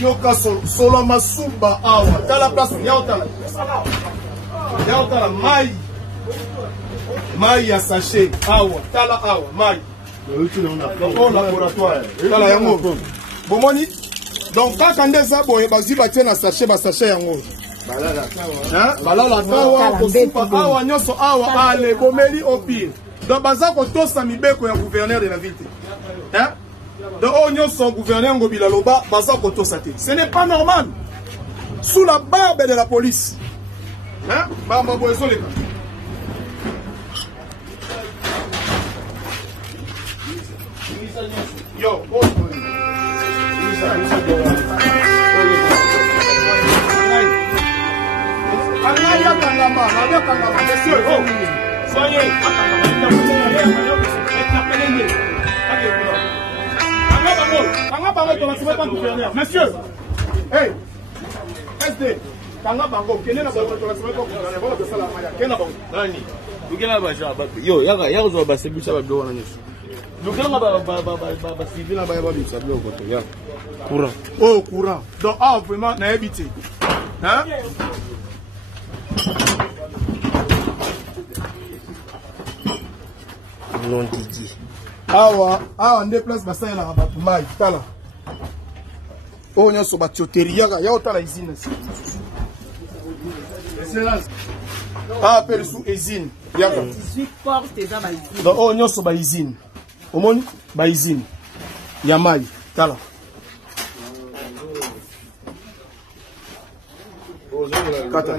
yoka solo masuba awa tala place yaotala mai ya sachet awa tala awa mai au laboratoire tala yango bomoni donc kaka nde eza boye bazwi batie na sachet basachet yango balala tawa kosupa awa nyonso awa ale bomeli au pire donc baza kotosa mibeko ya gouverneur de la ville te donc oyo nyonso gouverneur Ngobila loba baza kotosa te. Ce n'est pas normal sous la barbe de la police. Bamba boyeso leka yo monsieur, hey, SD, kanga bango, kene na bango, tola sema kwa kuna bango de sala maya, kena bango. Nani? Ukena ba jaba. Yo, yaga zo ba sebisa ba do wana nyeso. Ukena ba civil na ba ba bisa blo ko to ya. Courant. Oh, courant. Donc vraiment na habité. Hein? Non Didi. Awa nde place basaya na ba mai tala. Oh, nyonso batioterie ya otala izine. Ah, persu izine. Yaka. 18 portes za ba izine. Donc oh nyonso ba izine. Omoni ba izine. Ya mai tala. Kata.